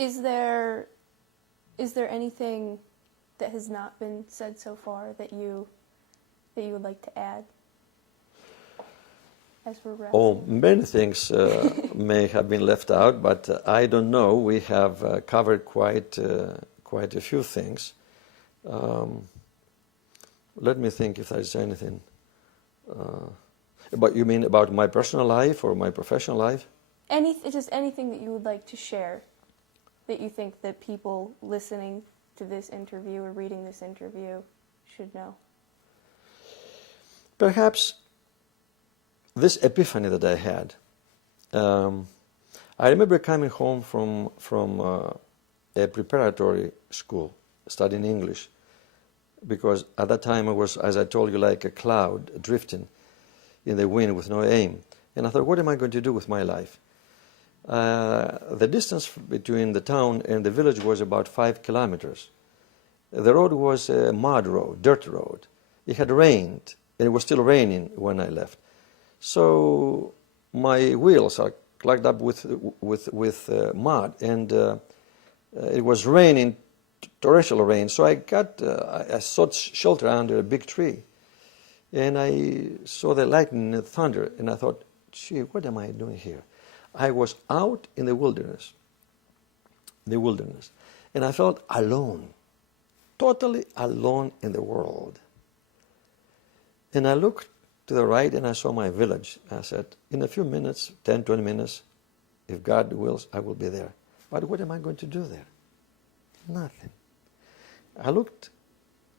Is there anything that has not been said so far that you would like to add as we're wrapping? Oh, many things may have been left out, but I don't know. We have covered quite a few things. Let me think if there's anything. But you mean about my personal life or my professional life? Just anything that you would like to share that you think that people listening to this interview or reading this interview should know? Perhaps this epiphany that I had. I remember coming home from a preparatory school, studying English, because at that time I was, as I told you, like a cloud drifting in the wind with no aim. And I thought, what am I going to do with my life? The distance between the town and the village was about 5 kilometers. The road was a mud road, dirt road. It had rained, and it was still raining when I left. So my wheels are clogged up with mud, and it was raining, torrential rain. So I sought shelter under a big tree, and I saw the lightning and the thunder, and I thought, gee, what am I doing here? I was out in the wilderness, and I felt alone, totally alone in the world. And I looked to the right and I saw my village. I said, in a few minutes, 10, 20 minutes, if God wills, I will be there. But what am I going to do there? Nothing. I looked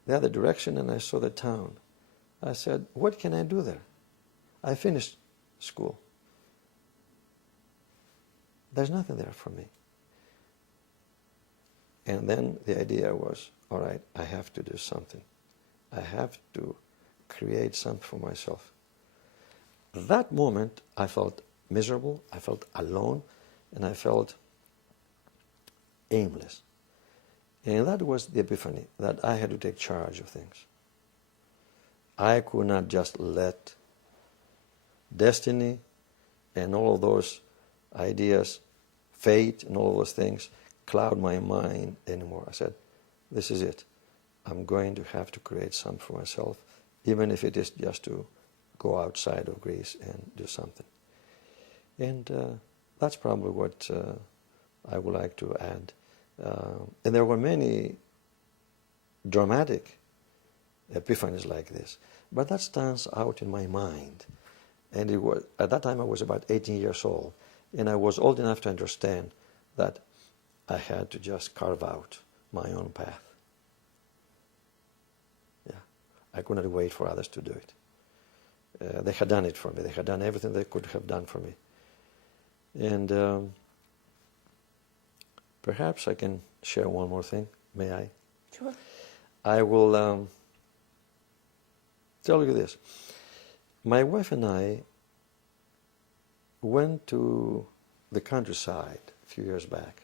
the other direction and I saw the town. I said, what can I do there? I finished school. There's nothing there for me. And then the idea was, all right, I have to do something. I have to create something for myself. That moment, I felt miserable, I felt alone, and I felt aimless. And that was the epiphany, that I had to take charge of things. I could not just let destiny and all of those ideas, fate and all those things, cloud my mind anymore. I said, this is it. I'm going to have to create something for myself, even if it is just to go outside of Greece and do something. And that's probably what I would like to add. And there were many dramatic epiphanies like this, but that stands out in my mind. And it was, at that time I was about 18 years old, and I was old enough to understand that I had to just carve out my own path. Yeah, I could not wait for others to do it. They had done it for me. They had done everything they could have done for me. And perhaps I can share one more thing. May I? Sure. I will tell you this. My wife and I went to the countryside a few years back,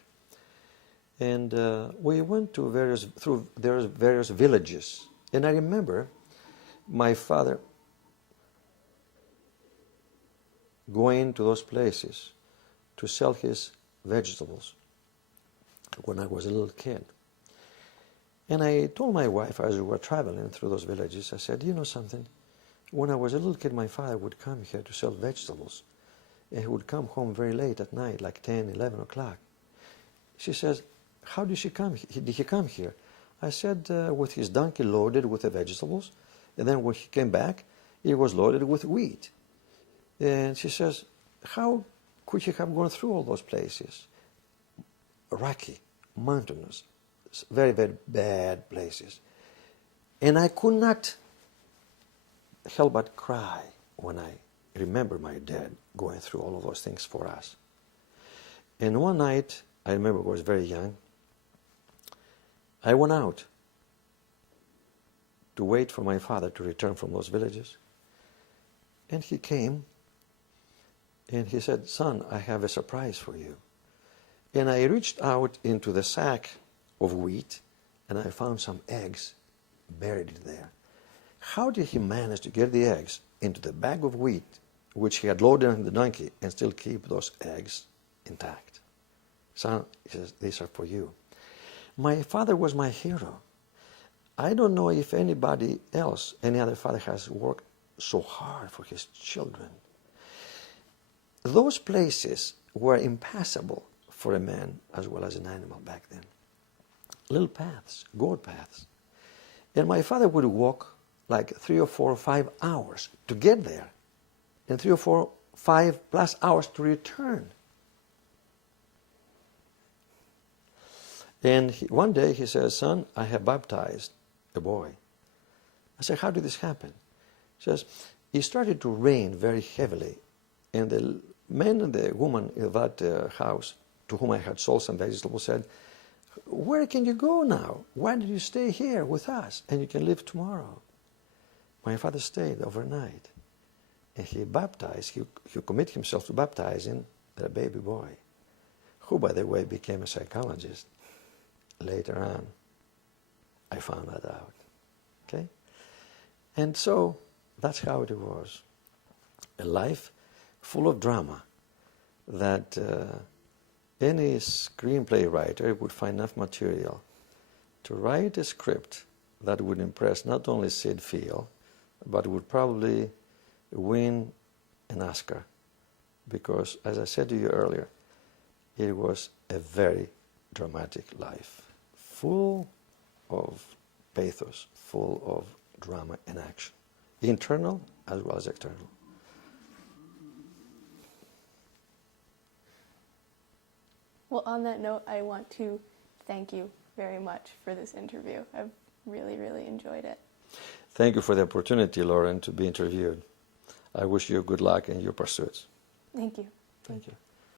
and we went to various villages. And I remember my father going to those places to sell his vegetables when I was a little kid. And I told my wife as we were traveling through those villages, I said, you know something? When I was a little kid, my father would come here to sell vegetables. And he would come home very late at night, like 10, 11 o'clock. She says, how did he come here? I said, with his donkey loaded with the vegetables. And then when he came back, it was loaded with wheat. And she says, how could he have gone through all those places? Rocky, mountainous, very, very bad places. And I could not help but cry when I remember my dad going through all of those things for us. And one night, I remember I was very young, I went out to wait for my father to return from those villages. And he came and he said, son, I have a surprise for you. And I reached out into the sack of wheat and I found some eggs buried there. How did he manage to get the eggs into the bag of wheat which he had loaded on the donkey and still keep those eggs intact? Son, he says, these are for you. My father was my hero. I don't know if anybody else, any other father has worked so hard for his children. Those places were impassable for a man as well as an animal back then. Little paths, goat paths. And my father would walk like 3 or 4 or 5 hours to get there, and 3 or 4, 5 plus hours to return. And one day he says, son, I have baptized a boy. I said, how did this happen? He says, it started to rain very heavily, and the man and the woman in that house to whom I had sold some vegetables said, where can you go now? Why don't you stay here with us and you can leave tomorrow? My father stayed overnight, and he baptized, he committed himself to baptizing the baby boy, who, by the way, became a psychologist. Later on, I found that out. Okay? And so, that's how it was. A life full of drama that any screenplay writer would find enough material to write a script that would impress not only Sid Field, but would probably win an Oscar. Because, as I said to you earlier, it was a very dramatic life, full of pathos, full of drama and action, internal as well as external. Well, on that note, I want to thank you very much for this interview. I've really, really enjoyed it. Thank you for the opportunity, Lauren, to be interviewed. I wish you good luck in your pursuits. Thank you. Thank you.